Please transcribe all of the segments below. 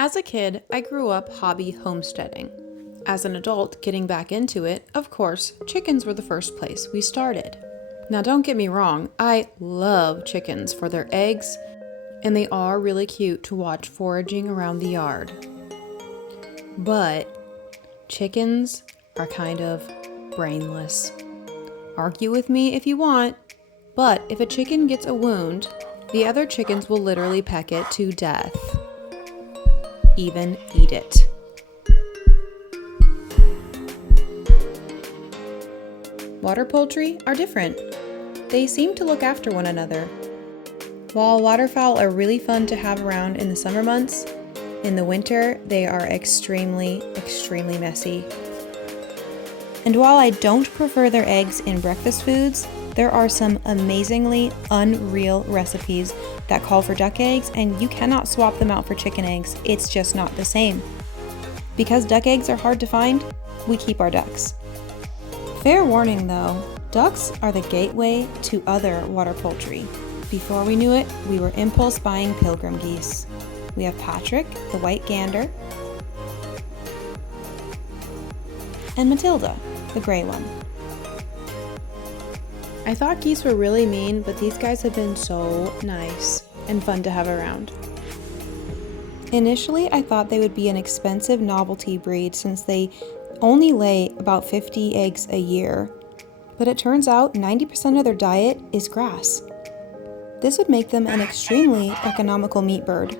As a kid, I grew up hobby homesteading. As an adult, getting back into it, of course, chickens were the first place we started. Now don't get me wrong, I love chickens for their eggs, and they are really cute to watch foraging around the yard. But chickens are kind of brainless. Argue with me if you want, but if a chicken gets a wound, the other chickens will literally peck it to death. Even eat it. Water poultry are different. They seem to look after one another. While waterfowl are really fun to have around in the summer months, in the winter they are extremely messy. And while I don't prefer their eggs in breakfast foods, there are some amazingly unreal recipes that call for duck eggs, and you cannot swap them out for chicken eggs. It's just not the same. Because duck eggs are hard to find, we keep our ducks. Fair warning though, ducks are the gateway to other water poultry. Before we knew it, we were impulse buying pilgrim geese. We have Patrick, the white gander, and Matilda, the gray one. I thought geese were really mean, but these guys have been so nice and fun to have around. Initially, I thought they would be an expensive novelty breed since they only lay about 50 eggs a year, but it turns out 90% of their diet is grass. This would make them an extremely economical meat bird.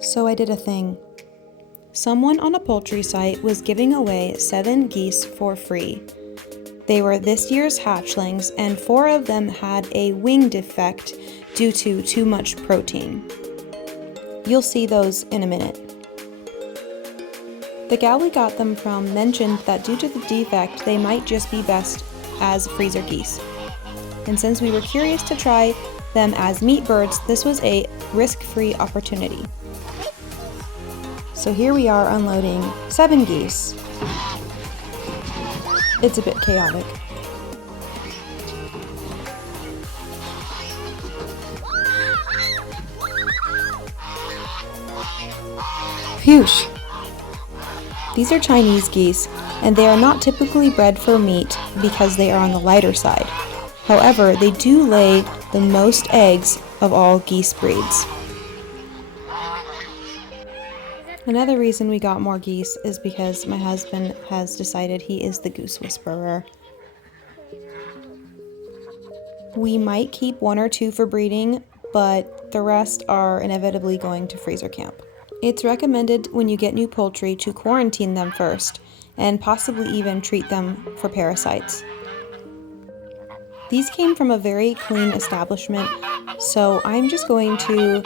So I did a thing. Someone on a poultry site was giving away 7 geese for free. They were this year's hatchlings, and 4 of them had a wing defect due to too much protein. You'll see those in a minute. The gal we got them from mentioned that due to the defect, they might just be best as freezer geese. And since we were curious to try them as meat birds, this was a risk-free opportunity. So here we are unloading 7 geese. It's a bit chaotic. Phew! These are Chinese geese, and they are not typically bred for meat because they are on the lighter side. However, they do lay the most eggs of all geese breeds. Another reason we got more geese is because my husband has decided he is the goose whisperer. We might keep 1 or 2 for breeding, but the rest are inevitably going to freezer camp. It's recommended when you get new poultry to quarantine them first, and possibly even treat them for parasites. These came from a very clean establishment, so I'm just going to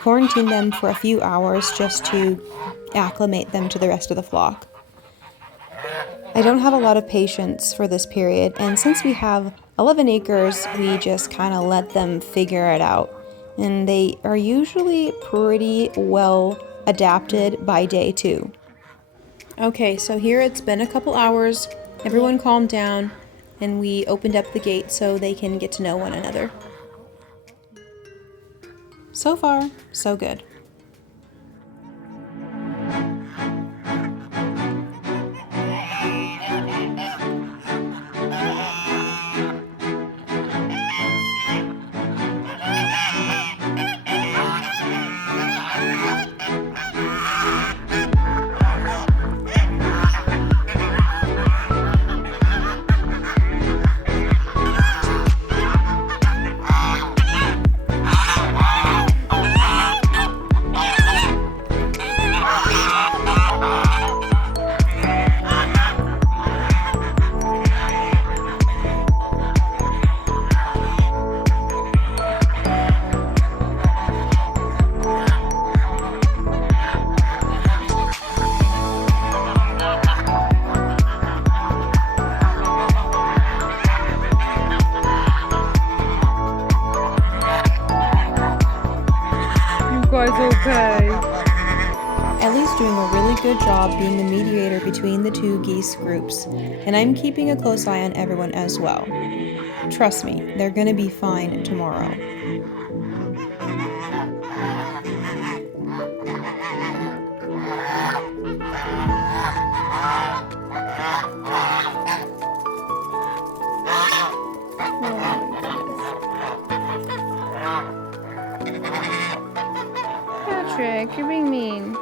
quarantine them for a few hours just to acclimate them to the rest of the flock. I don't have a lot of patience for this period, and since we have 11 acres, we just kind of let them figure it out. And they are usually pretty well adapted by day 2. Okay, so here it's been a couple hours, everyone calmed down, and we opened up the gate so they can get to know one another. So far, so good. guys okay? Ellie's doing a really good job being the mediator between the 2 geese groups, and I'm keeping a close eye on everyone as well. Trust me, they're gonna be fine tomorrow. Patrick, you're being mean.